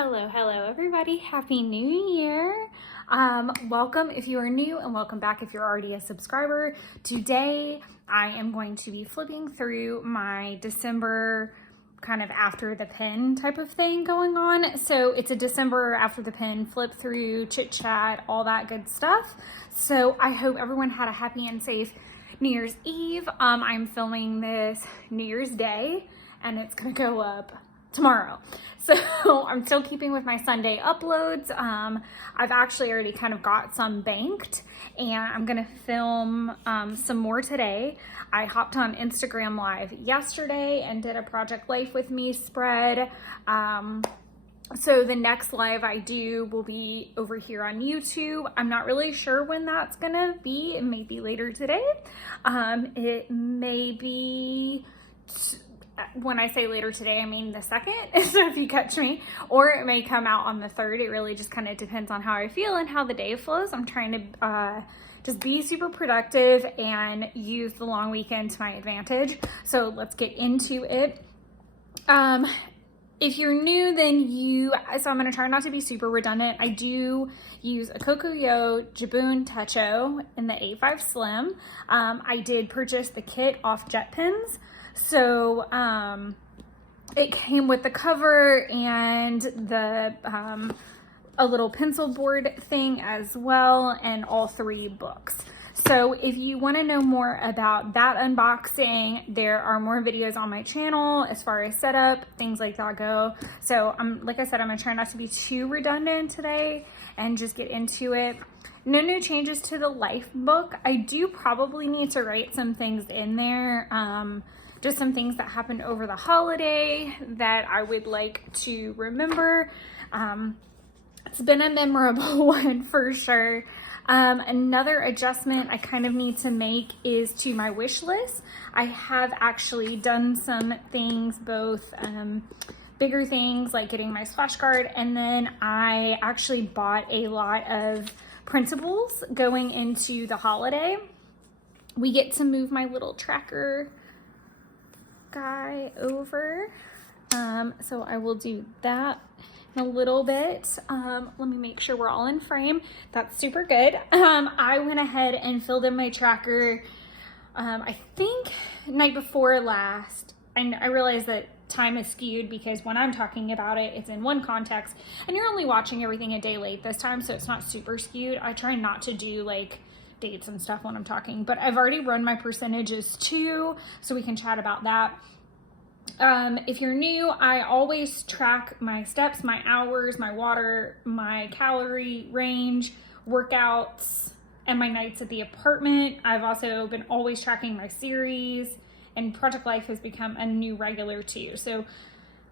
Hello everybody. Happy New Year. Welcome if you are new and welcome back if you're already a subscriber. Today I am going to be flipping through my December kind of after the pen type of thing going on. So it's a December after the pen flip through, chit chat, all that good stuff. So I hope everyone had a happy and safe New Year's Eve. I'm filming this New Year's Day and it's gonna go up tomorrow. So I'm still keeping with my Sunday uploads. I've actually already kind of got some banked and I'm gonna film some more today. I hopped on Instagram Live yesterday and did a Project Life with Me spread. So the next live I do will be over here on YouTube. I'm not really sure when that's gonna be. It may be later today. It may be, when I say later today, I mean the 2nd, so if you catch me, or it may come out on the 3rd. It really just kind of depends on how I feel and how the day flows. I'm trying to just be super productive and use the long weekend to my advantage. So let's get into it. If you're new, then so I'm going to try not to be super redundant. I do use a Kokuyo Jibun Techo in the A5 Slim. I did purchase the kit off JetPens. So it came with the cover and the a little pencil board thing as well, and all 3 books. So if you want to know more about that unboxing, there are more videos on my channel as far as setup, things like that go. So like I said, I'm gonna try not to be too redundant today and just get into it. No new changes to the life book. I do probably need to write some things in there. Just some things that happened over the holiday that I would like to remember. It's been a memorable one for sure. Another adjustment I kind of need to make is to my wish list. I have actually done some things, both bigger things like getting my splash guard, and then I actually bought a lot of printables going into the holiday. We get to move my little tracker guy over, so I will do that in a little bit. Let me make sure we're all in frame. That's super good. I went ahead and filled in my tracker I think night before last, and I realized that time is skewed because when I'm talking about it, it's in one context and you're only watching everything a day late this time, so it's not super skewed. I try not to do like dates and stuff when I'm talking, but I've already run my percentages too, so we can chat about that. If you're new, I always track my steps, my hours, my water, my calorie range, workouts, and my nights at the apartment. I've also been always tracking my series, and Project Life has become a new regular too. So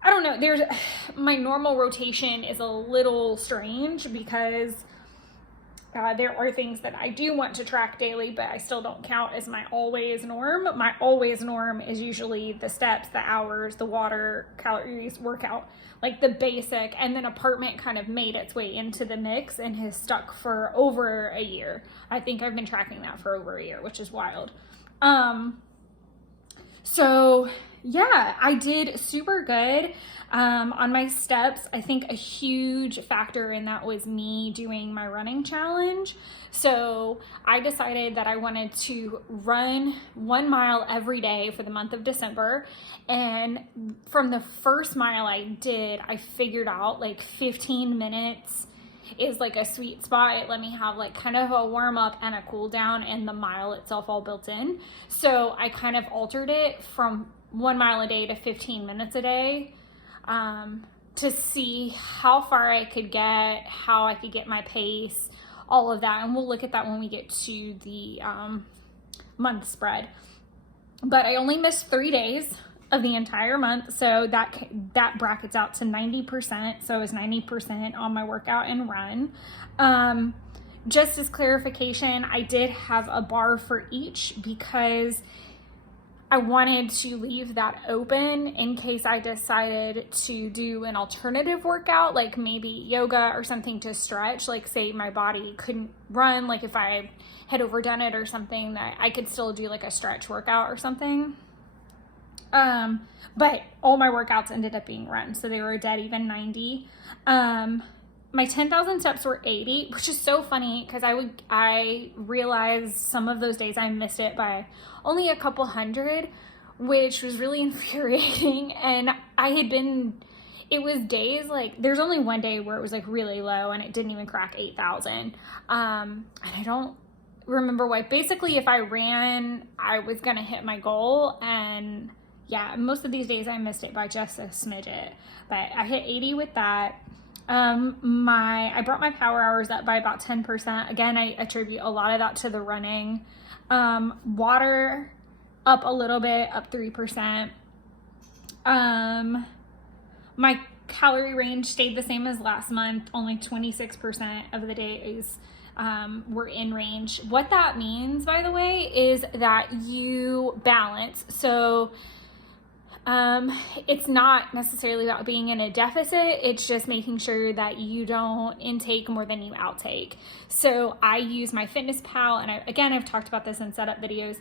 I don't know, my normal rotation is a little strange because there are things that I do want to track daily, but I still don't count as my always norm. My always norm is usually the steps, the hours, the water, calories, workout, like the basic, and then apartment kind of made its way into the mix and has stuck for over a year. I think I've been tracking that for over a year, which is wild. So yeah, I did super good on my steps. I think a huge factor in that was me doing my running challenge. So I decided that I wanted to run 1 mile every day for the month of December. And from the first mile I did, I figured out like 15 minutes is like a sweet spot. It let me have like kind of a warm up and a cool down, and the mile itself all built in. So I kind of altered it from 1 mile a day to 15 minutes a day, to see how far I could get, how I could get my pace, all of that. And we'll look at that when we get to the month spread. But I only missed 3 days of the entire month, so that brackets out to 90%. So it's 90% on my workout and run. Just as clarification, I did have a bar for each because I wanted to leave that open in case I decided to do an alternative workout, like maybe yoga or something to stretch, like say my body couldn't run, like if I had overdone it or something, that I could still do like a stretch workout or something. But all my workouts ended up being runs, so they were a dead even 90. My 10,000 steps were 80, which is so funny because I realized some of those days I missed it by only a couple hundred, which was really infuriating. And it was days like, there's only one day where it was like really low and it didn't even crack 8,000. And I don't remember why. Basically, if I ran, I was gonna hit my goal, and yeah, most of these days I missed it by just a smidget, but I hit 80 with that. I brought my power hours up by about 10%. Again, I attribute a lot of that to the running. Water up a little bit, up 3%. My calorie range stayed the same as last month. Only 26% of the days were in range. What that means, by the way, is that you balance. So it's not necessarily about being in a deficit. It's just making sure that you don't intake more than you outtake. So I use my Fitness Pal, and I've talked about this in setup videos,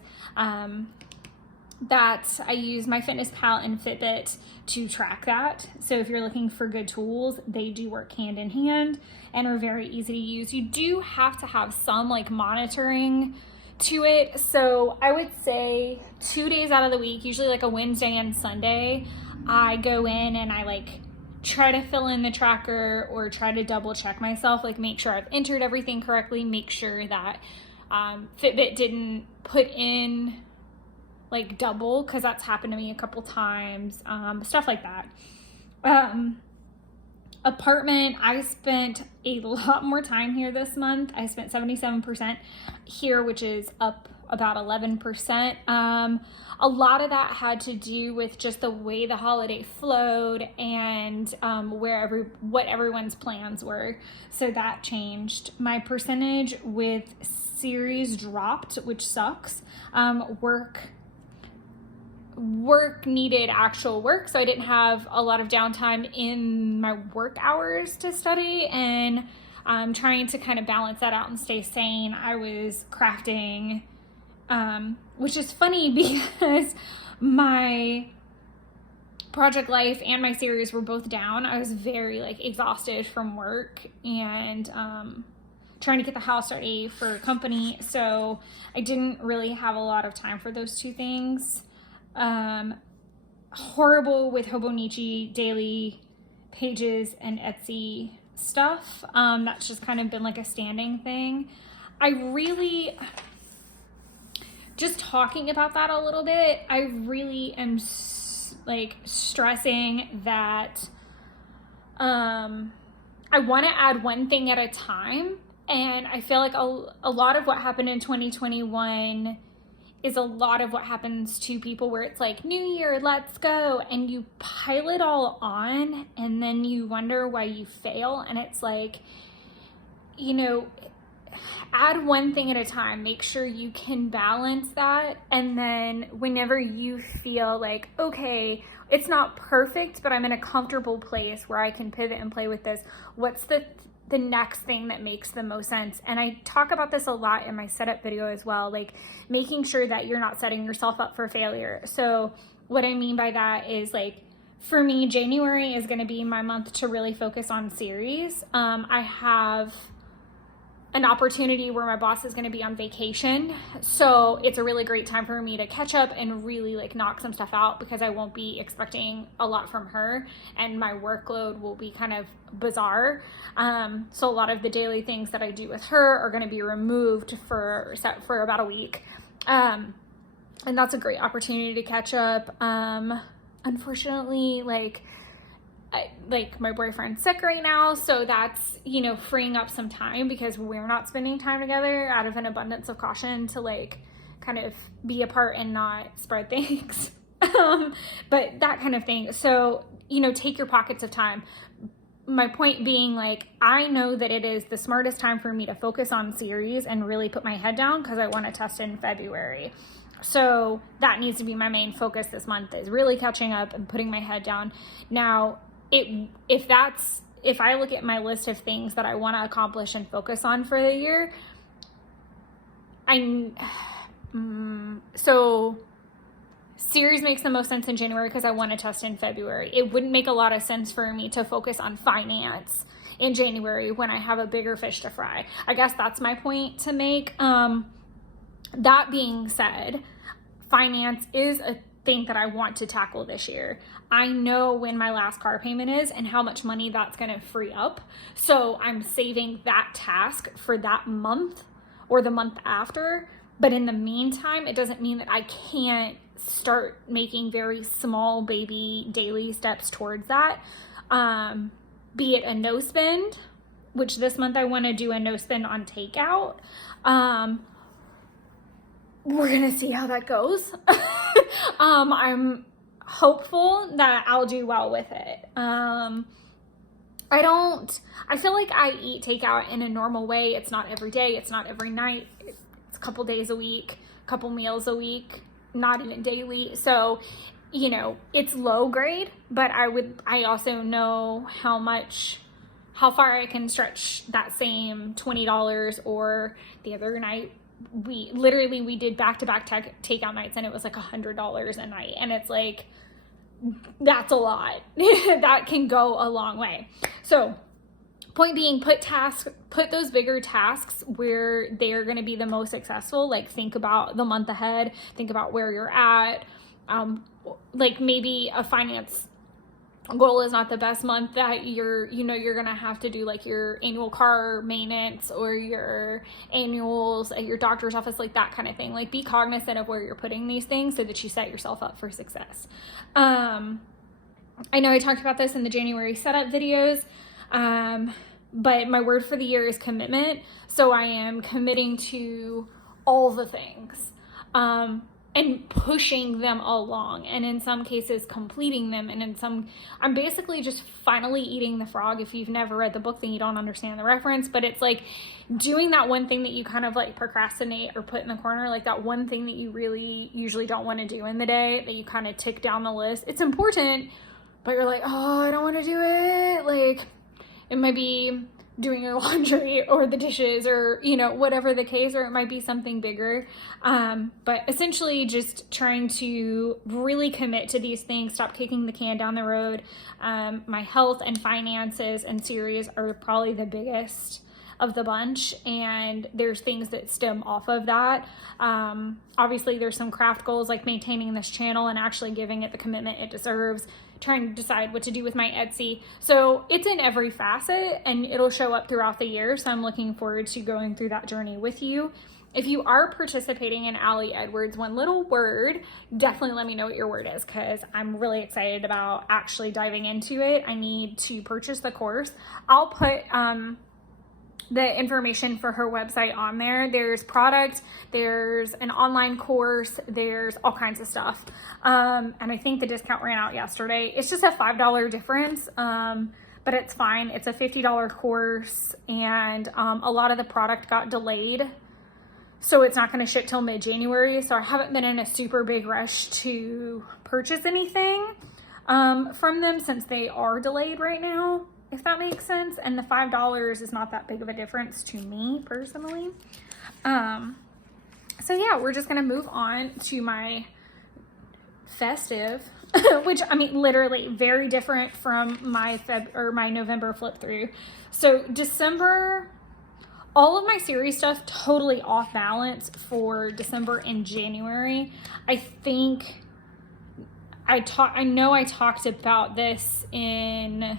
that I use my Fitness Pal and Fitbit to track that. So if you're looking for good tools, they do work hand in hand and are very easy to use. You do have to have some like monitoring to it. So I would say 2 days out of the week, usually like a Wednesday and Sunday, I go in and I like try to fill in the tracker or try to double check myself, like make sure I've entered everything correctly, make sure that Fitbit didn't put in like double, because that's happened to me a couple times, stuff like that. Apartment, I spent a lot more time here this month. I spent 77% here, which is up about 11%. A lot of that had to do with just the way the holiday flowed and what everyone's plans were. So that changed. My percentage with series dropped, which sucks. Work needed actual work, so I didn't have a lot of downtime in my work hours to study, and trying to kind of balance that out and stay sane. I was crafting, which is funny because my project life and my series were both down. I was very like exhausted from work and trying to get the house ready for company, so I didn't really have a lot of time for those two things. Horrible with Hobonichi daily pages and Etsy stuff. That's just kind of been like a standing thing. I really, just talking about that a little bit, I really am like stressing that I want to add one thing at a time. And I feel like a lot of what happened in 2021 is a lot of what happens to people, where it's like, new year, let's go, and you pile it all on and then you wonder why you fail. And it's like, you know, add one thing at a time, make sure you can balance that, and then whenever you feel like, okay, it's not perfect, but I'm in a comfortable place where I can pivot and play with this, what's the next thing that makes the most sense? And I talk about this a lot in my setup video as well, like making sure that you're not setting yourself up for failure. So what I mean by that is, like, for me, January is going to be my month to really focus on series. I have an opportunity where my boss is going to be on vacation, so it's a really great time for me to catch up and really like knock some stuff out, because I won't be expecting a lot from her and my workload will be kind of bizarre. So a lot of the daily things that I do with her are going to be removed for about a week, and that's a great opportunity to catch up. Unfortunately, like my boyfriend's sick right now, so that's, you know, freeing up some time because we're not spending time together out of an abundance of caution to like kind of be apart and not spread things. But that kind of thing. So, you know, take your pockets of time. My point being, like, I know that it is the smartest time for me to focus on series and really put my head down, because I want to test in February. So that needs to be my main focus this month, is really catching up and putting my head down. Now, if I look at my list of things that I want to accomplish and focus on for the year, so series makes the most sense in January because I want to test in February. It wouldn't make a lot of sense for me to focus on finance in January when I have a bigger fish to fry. I guess that's my point to make. That being said, finance is a thing that I want to tackle this year. I know when my last car payment is and how much money that's going to free up. So I'm saving that task for that month or the month after. But in the meantime, it doesn't mean that I can't start making very small baby daily steps towards that. Be it a no spend, which this month I want to do a no spend on takeout. We're going to see how that goes. I'm hopeful that I'll do well with it. I feel like I eat takeout in a normal way. It's not every day. It's not every night. It's a couple days a week, a couple meals a week, not even daily. So, you know, it's low grade, but I also know how far I can stretch that same $20. Or the other night, we did back-to-back takeout nights, and it was like $100 a night. And it's like, that's a lot. That can go a long way. So point being, put those bigger tasks where they're going to be the most successful. Like, think about the month ahead, think about where you're at. Like, maybe a finance goal is not the best month that you're going to have to do like your annual car maintenance or your annuals at your doctor's office, like that kind of thing. Like, be cognizant of where you're putting these things so that you set yourself up for success. I know I talked about this in the January setup videos, but my word for the year is commitment. So I am committing to all the things. And pushing them along, and in some cases completing them, and in some, I'm basically just finally eating the frog. If you've never read the book, then you don't understand the reference, but it's like doing that one thing that you kind of like procrastinate or put in the corner, like that one thing that you really usually don't want to do in the day, that you kind of tick down the list. It's important, but you're like, oh, I don't want to do it. Like, it might be doing your laundry or the dishes, or, you know, whatever the case, or it might be something bigger. But essentially just trying to really commit to these things, stop kicking the can down the road. My health and finances and series are probably the biggest of the bunch, and there's things that stem off of that. Obviously there's some craft goals, like maintaining this channel and actually giving it the commitment it deserves, trying to decide what to do with my Etsy. So it's in every facet, and it'll show up throughout the year. So I'm looking forward to going through that journey with you. If you are participating in Allie Edwards' One Little Word, definitely let me know what your word is, because I'm really excited about actually diving into it. I need to purchase the course. I'll put the information for her website on there. There's product, there's an online course, there's all kinds of stuff. And I think the discount ran out yesterday. It's just a $5 difference, but it's fine. It's a $50 course, and a lot of the product got delayed, so it's not going to ship till mid-January. So I haven't been in a super big rush to purchase anything from them, since they are delayed right now, if that makes sense. And the $5 is not that big of a difference to me personally. So yeah, we're just gonna move on to my festive, which, I mean, literally very different from my my November flip through. So December, all of my series stuff totally off balance for December and January. I think I know I talked about this in,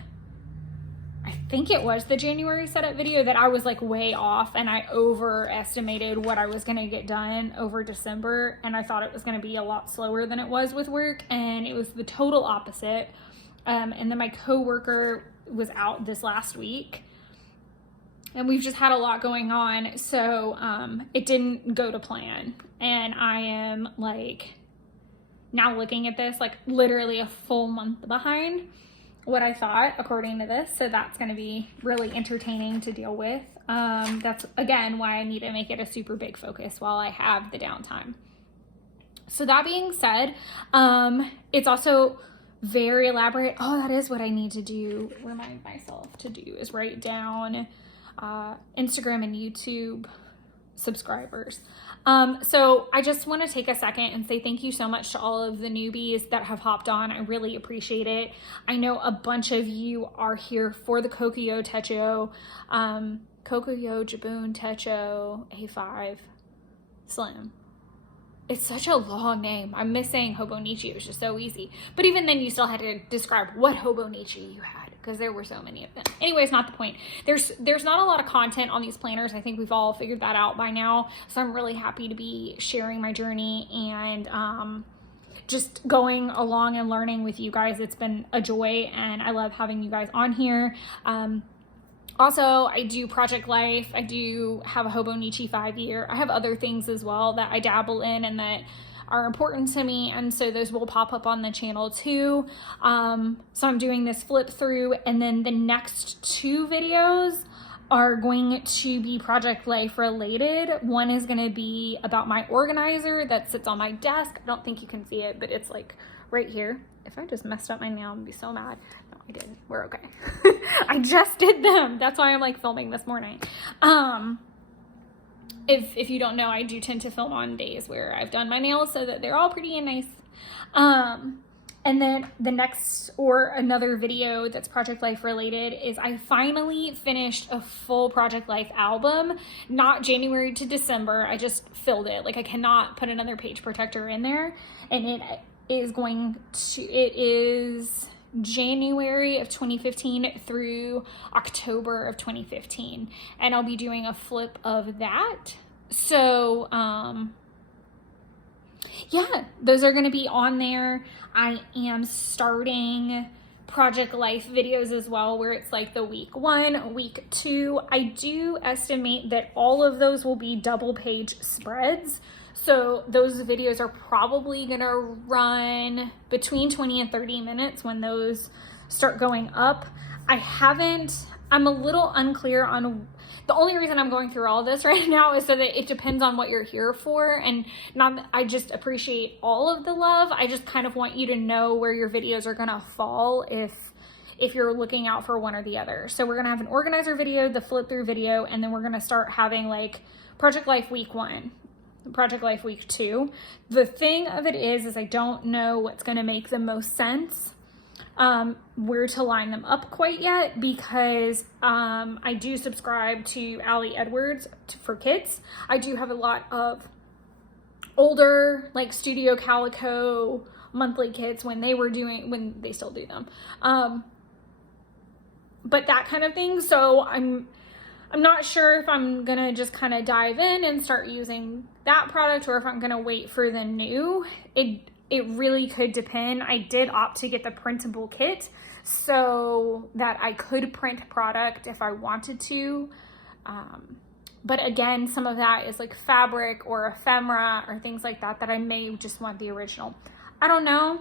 I think it was the January setup video, that I was like way off, and I overestimated what I was going to get done over December, and I thought it was going to be a lot slower than it was with work, and it was the total opposite. And then my coworker was out this last week, and we've just had a lot going on, so it didn't go to plan, and I am like now looking at this like literally a full month behind what I thought according to this. So that's going to be really entertaining to deal with. That's again why I need to make it a super big focus while I have the downtime. So that being said, it's also very elaborate. Oh, that is what I need to do, remind myself to do, is write down Instagram and YouTube subscribers. So I just want to take a second and say thank you so much to all of the newbies that have hopped on. I really appreciate it. I know a bunch of you are here for the Kokuyo Techo, Kokuyo, Jibun, Techo, A5, Slim. It's such a long name. I'm missing Hobonichi. It was just so easy. But even then, you still had to describe what Hobonichi you had, because there were so many of them. Anyways, not the point. There's not a lot of content on these planners. I think we've all figured that out by now. So I'm really happy to be sharing my journey and just going along and learning with you guys. It's been a joy, and I love having you guys on here. Also, I do Project Life. I do have a Hobonichi 5-year. I have other things as well that I dabble in and that are important to me, and so those will pop up on the channel too. So I'm doing this flip through, and then the next 2 videos are going to be Project Life related. One is going to be about my organizer that sits on my desk. I don't think you can see it, but it's like right here. If I just messed up my nail, I'd be so mad. No, I didn't. We're okay. I just did them. That's why I'm like filming this morning. If you don't know, I do tend to film on days where I've done my nails so that they're all pretty and nice. And then the next or another video that's Project Life related is I finally finished a full Project Life album, not January to December. I just filled it. Like, I cannot put another page protector in there, and it is January of 2015 through October of 2015, and I'll be doing a flip of that. So yeah, those are going to be on there. I am starting Project Life videos as well, where it's like the week 1, week 2. I do estimate that all of those will be double page spreads. So those videos are probably going to run between 20 and 30 minutes when those start going up. I'm a little unclear on, the only reason I'm going through all this right now is so that it depends on what you're here for, and not that I just appreciate all of the love. I just kind of want you to know where your videos are going to fall if you're looking out for one or the other. So we're going to have an organizer video, the flip through video, and then we're going to start having like Project Life week 1. Project Life week 2. The thing of it is I don't know what's going to make the most sense, where to line them up quite yet, because I do subscribe to Allie Edwards for kits. I do have a lot of older like Studio Calico monthly kits when they still do them, but that kind of thing. So I'm not sure if I'm gonna just kind of dive in and start using that product, or if I'm gonna wait for the new. It really could depend. I did opt to get the printable kit so that I could print product if I wanted to. But again, some of that is like fabric or ephemera or things like that I may just want the original. I don't know.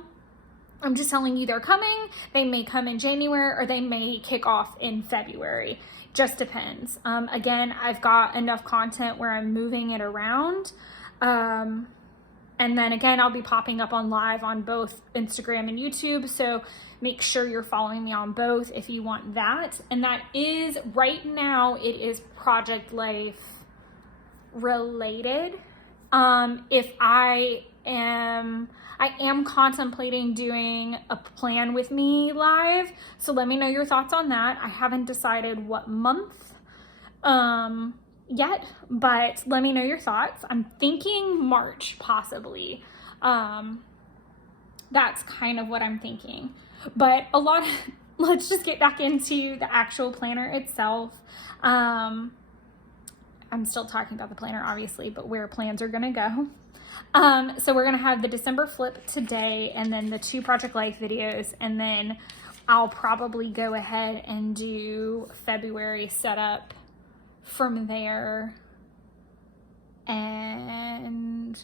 I'm just telling you they're coming. They may come in January, or they may kick off in February. Just depends. Again, I've got enough content where I'm moving it around. And then again, I'll be popping up on live on both Instagram and YouTube. So make sure you're following me on both if you want that. And that is, right now, it is Project Life related. If I am contemplating doing a plan with me live. So let me know your thoughts on that. I haven't decided what month yet, but let me know your thoughts. I'm thinking March, possibly. That's kind of what I'm thinking. But let's just get back into the actual planner itself. I'm still talking about the planner, obviously, but where plans are gonna go. So we're gonna have the December flip today, and then the 2 Project Life videos, and then I'll probably go ahead and do February setup from there, and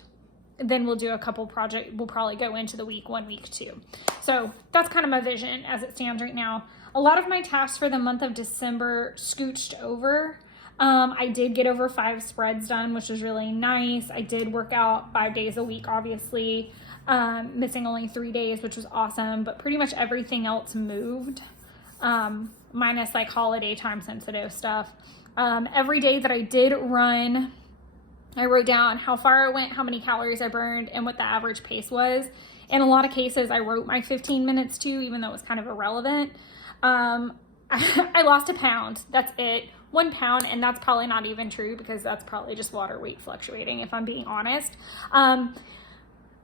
then we'll do a couple we'll probably go into the week 1, week 2. So that's kind of my vision as it stands right now. A lot of my tasks for the month of December scooched over. I did get over 5 spreads done, which was really nice. I did work out 5 days a week, obviously, missing only 3 days, which was awesome, but pretty much everything else moved, minus like holiday time sensitive stuff. Every day that I did run I wrote down how far I went, how many calories I burned, and what the average pace was. In a lot of cases, I wrote my 15 minutes too, even though it was kind of irrelevant. I lost a pound. That's it. 1 pound, and that's probably not even true because that's probably just water weight fluctuating, if I'm being honest.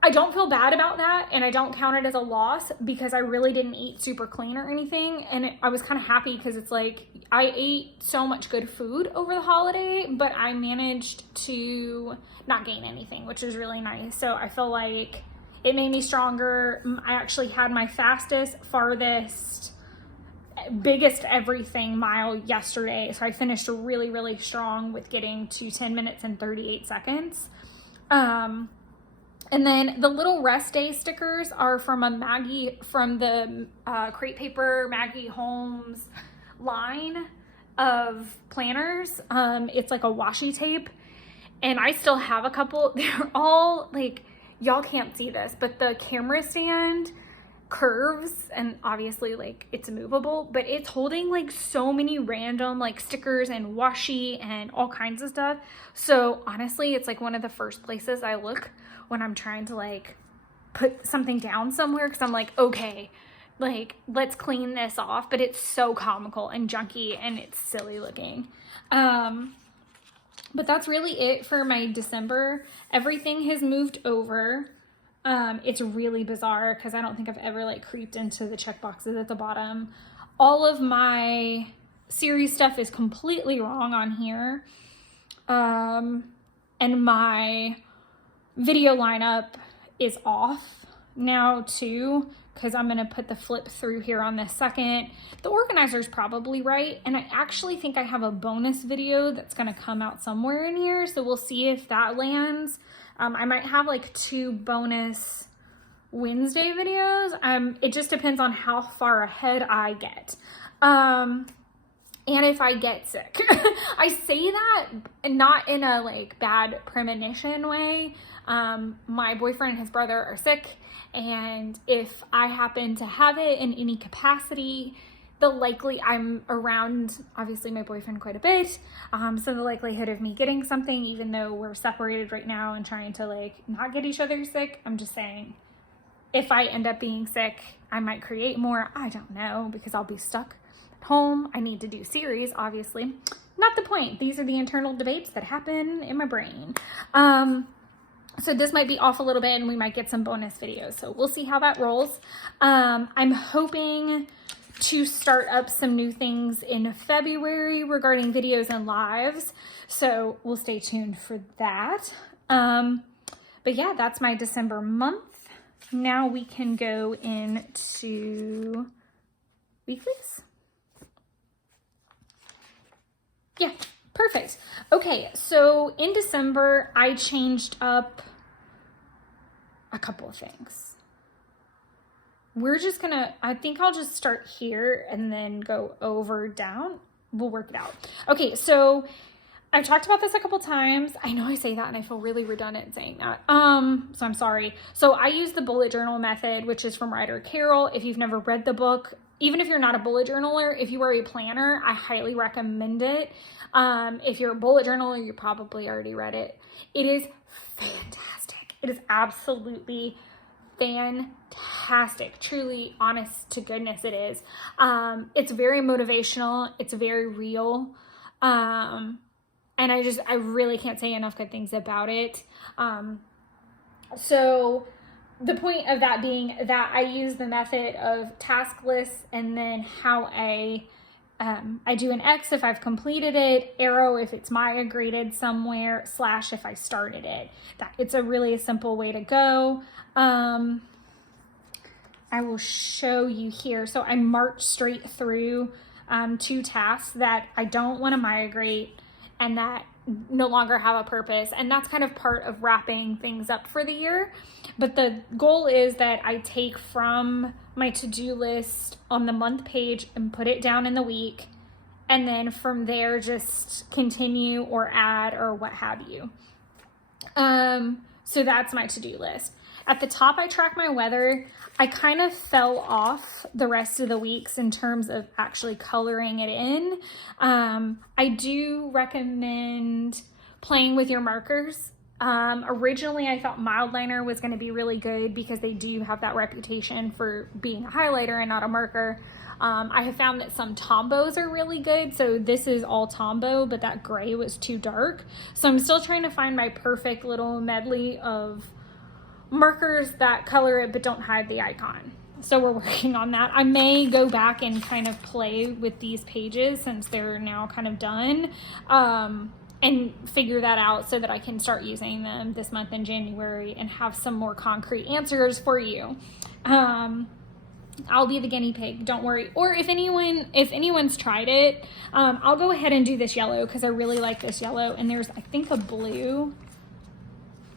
I don't feel bad about that, and I don't count it as a loss because I really didn't eat super clean or anything, and I was kind of happy because it's like I ate so much good food over the holiday, but I managed to not gain anything, which is really nice. So I feel like it made me stronger. I actually had my fastest, farthest, biggest everything mile yesterday, so I finished really, really strong with getting to 10 minutes and 38 seconds. And then the little rest day stickers are from the Crate Paper Maggie Holmes line of planners. It's like a washi tape, and I still have a couple. They're all like, y'all can't see this, but the camera stand curves, and obviously like it's movable, but it's holding like so many random like stickers and washi and all kinds of stuff. So honestly, it's like one of the first places I look when I'm trying to like put something down somewhere, because I'm like, okay, like let's clean this off. But it's so comical and junky and it's silly looking. But that's really it for my December. Everything has moved over. It's really bizarre because I don't think I've ever like creeped into the check boxes at the bottom. All of my series stuff is completely wrong on here. And my video lineup is off now too, because I'm going to put the flip through here on this second. The organizer's probably right, and I actually think I have a bonus video that's going to come out somewhere in here, so we'll see if that lands. I might have like 2 bonus Wednesday videos. It just depends on how far ahead I get. And if I get sick. I say that not in a like bad premonition way. My boyfriend and his brother are sick, and if I happen to have it in any capacity, I'm around, obviously, my boyfriend quite a bit. So the likelihood of me getting something, even though we're separated right now and trying to like not get each other sick, I'm just saying, if I end up being sick, I might create more. I don't know, because I'll be stuck at home. I need to do series, obviously. Not the point. These are the internal debates that happen in my brain. So this might be off a little bit and we might get some bonus videos. So we'll see how that rolls. I'm hoping to start up some new things in February regarding videos and lives. So we'll stay tuned for that. But yeah, that's my December month. Now we can go into weeklies. Yeah, perfect. Okay, so in December, I changed up a couple of things. We're just gonna, I think I'll just start here and then go over, down. We'll work it out. Okay, so I've talked about this a couple times. I know I say that and I feel really redundant saying that. So I'm sorry. So I use the bullet journal method, which is from Ryder Carroll. If you've never read the book, even if you're not a bullet journaler, if you are a planner, I highly recommend it. If you're a bullet journaler, you probably already read it. It is fantastic. It is absolutely fantastic. Truly, honest to goodness, it is. It's very motivational. It's very real. And I really can't say enough good things about it. So the point of that being that I use the method of task lists, and then how I do an X if I've completed it, arrow if it's migrated somewhere, / if I started it. It's a really simple way to go. I will show you here. So I march straight through 2 tasks that I don't want to migrate and that no longer have a purpose. And that's kind of part of wrapping things up for the year. But the goal is that I take from my to-do list on the month page and put it down in the week. And then from there, just continue or add or what have you. So that's my to-do list. At the top, I track my weather. I kind of fell off the rest of the weeks in terms of actually coloring it in. I do recommend playing with your markers. Originally I thought mild liner was going to be really good because they do have that reputation for being a highlighter and not a marker. I have found that some Tombos are really good. So this is all Tombow, but that gray was too dark. So I'm still trying to find my perfect little medley of markers that color it but don't hide the icon. So we're working on that. I may go back and kind of play with these pages since they're now kind of done, and figure that out so that I can start using them this month in January and have some more concrete answers for you. I'll be the guinea pig, don't worry. Or if anyone's tried it, I'll go ahead and do this yellow because I really like this yellow. And there's, I think, a blue.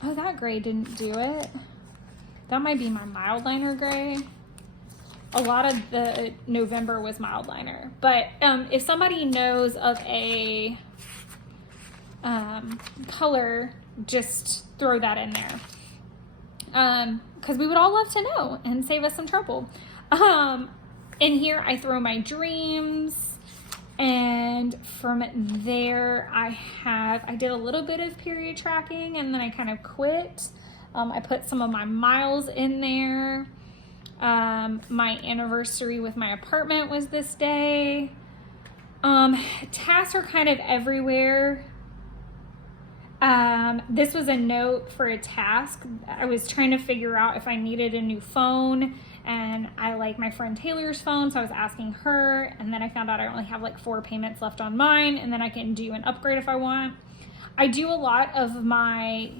Oh, that gray didn't do it. That might be my mild liner gray. A lot of the November was mild liner. But if somebody knows of a color, just throw that in there. Because we would all love to know and save us some trouble. In here I throw my dreams, and from there I did a little bit of period tracking and then I kind of quit. I put some of my miles in there. My anniversary with my apartment was this day. Tasks are kind of everywhere. This was a note for a task. I was trying to figure out if I needed a new phone, and I like my friend Taylor's phone, so I was asking her, and then I found out I only have like 4 payments left on mine, and then I can do an upgrade if I want. I do a lot of my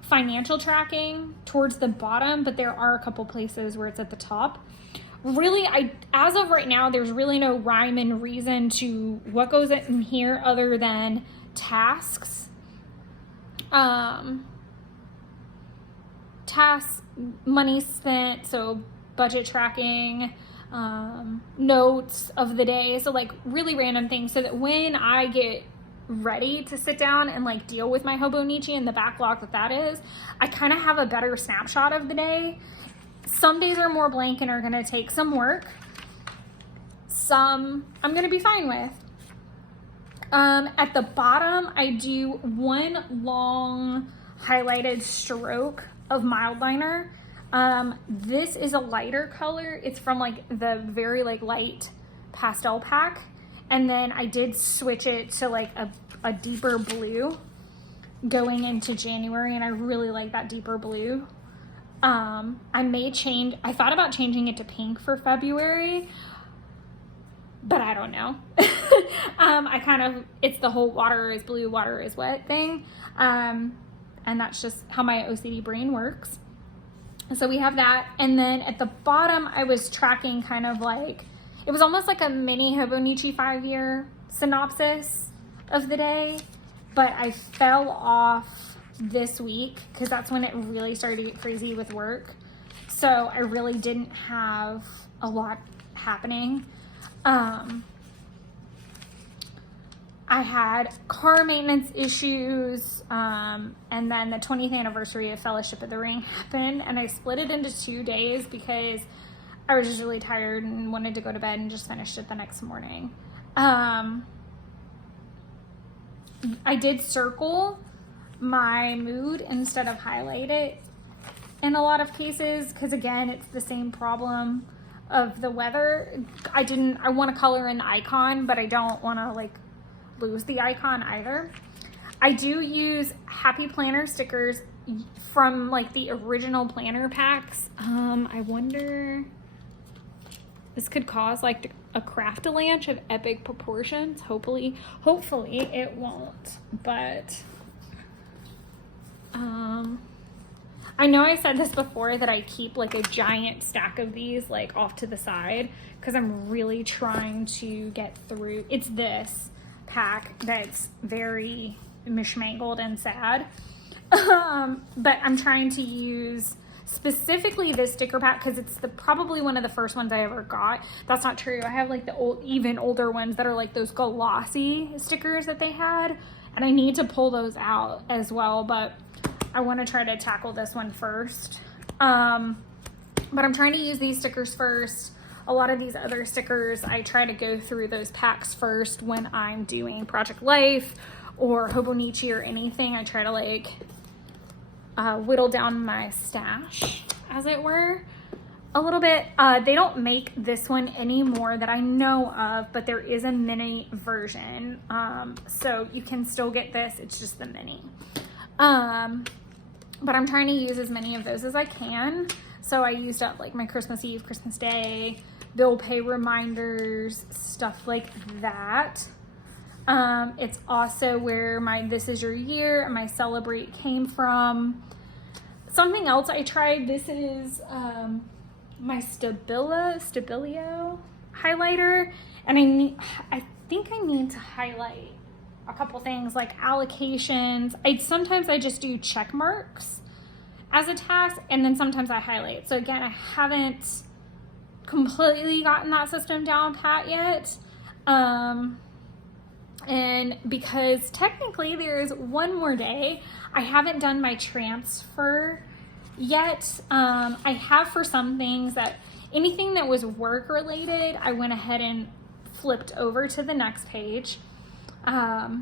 financial tracking towards the bottom, but there are a couple places where it's at the top. Really, as of right now, there's really no rhyme and reason to what goes in here other than tasks. Tasks, money spent, so budget tracking, notes of the day, so like really random things, so that when I get ready to sit down and like deal with my Hobonichi and the backlog that is, I kind of have a better snapshot of the day. Some days are more blank and are going to take some work. Some I'm going to be fine with. At the bottom, I do one long highlighted stroke of mild liner. This is a lighter color. It's from like the very like light pastel pack. And then I did switch it to like a deeper blue going into January. And I really like that deeper blue. I thought about changing it to pink for February, but I don't know. It's the whole water is blue, water is wet thing. And that's just how my OCD brain works. So we have that. And then at the bottom, I was tracking kind of like, it was almost like a mini Hobonichi 5-year synopsis of the day, but I fell off this week because that's when it really started to get crazy with work. So I really didn't have a lot happening. I had car maintenance issues, and then the 20th anniversary of Fellowship of the Ring happened, and I split it into 2 days because I was just really tired and wanted to go to bed and just finished it the next morning. I did circle my mood instead of highlight it in a lot of cases because, again, it's the same problem of the weather. I want to color in the icon, but I don't want to like lose the icon either. I do use Happy Planner stickers from like the original planner packs. I wonder, this could cause like a craft-a-lanch of epic proportions. Hopefully it won't, but I know I said this before that I keep like a giant stack of these like off to the side because I'm really trying to get through. It's this pack that's very mishmangled and sad. But I'm trying to use specifically this sticker pack because it's probably one of the first ones I ever got. That's not true. I have like the even older ones that are like those glossy stickers that they had, and I need to pull those out as well, but I want to try to tackle this one first. But I'm trying to use these stickers first. a lot of these other stickers, I try to go through those packs first when I'm doing Project Life or Hobonichi or anything. I try to like whittle down my stash, as it were, a little bit. They don't make this one anymore that I know of, but there is a mini version. So you can still get this, it's just the mini. But I'm trying to use as many of those as I can. So I used up like my Christmas Eve, Christmas Day, bill pay reminders, stuff like that. It's also where my This Is Your Year and my Celebrate came from. Something else I tried, this is my Stabilio highlighter. And I think I need to highlight a couple things like allocations. Sometimes I just do check marks as a task, and then sometimes I highlight. So again, I haven't completely gotten that system down pat yet. And because technically there's one more day, I haven't done my transfer yet. I have for some things that anything that was work related, I went ahead and flipped over to the next page. But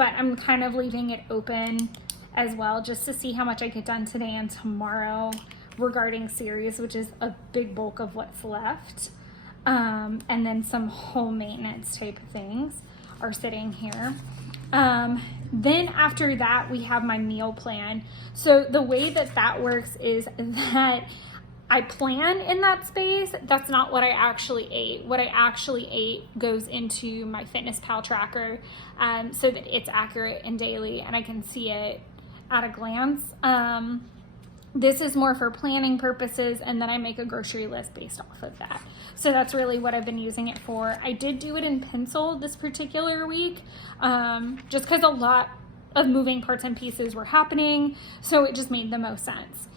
I'm kind of leaving it open as well, just to see how much I get done today and tomorrow regarding series, which is a big bulk of what's left. And then some home maintenance type of things are sitting here. Then after that, we have my meal plan. So the way that that works is that I plan in that space. That's not what I actually ate. What I actually ate goes into my FitnessPal tracker, so that it's accurate and daily and I can see it at a glance. This is more for planning purposes, and then I make a grocery list based off of that. So that's really what I've been using it for. I did do it in pencil this particular week, just because a lot of moving parts and pieces were happening, so it just made the most sense.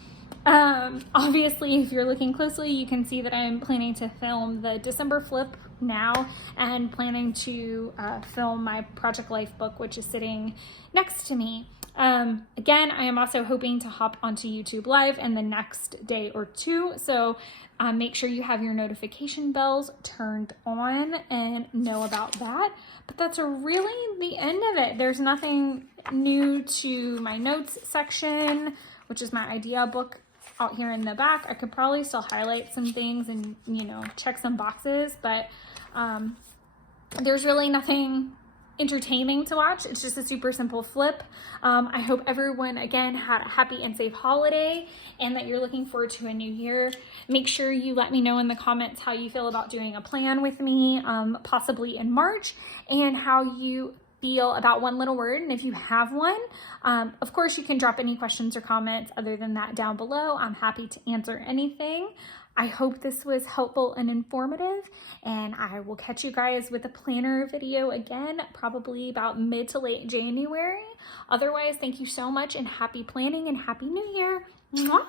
Obviously, if you're looking closely, you can see that I'm planning to film the December flip now and planning to film my Project Life book, which is sitting next to me. Again, I am also hoping to hop onto YouTube Live in the next day or two, so make sure you have your notification bells turned on and know about that. But that's really the end of it. There's nothing new to my notes section, which is my idea book out here in the back. I could probably still highlight some things and, you know, check some boxes, but there's really nothing entertaining to watch. It's just a super simple flip. I hope everyone again had a happy and safe holiday and that you're looking forward to a new year. Make sure you let me know in the comments how you feel about doing a plan with me, possibly in March, and how you feel about one little word, and if you have one. Of course, you can drop any questions or comments other than that down below. I'm happy to answer anything. I hope this was helpful and informative, and I will catch you guys with a planner video again, probably about mid to late January. Otherwise, thank you so much, and happy planning and happy new year. Mwah!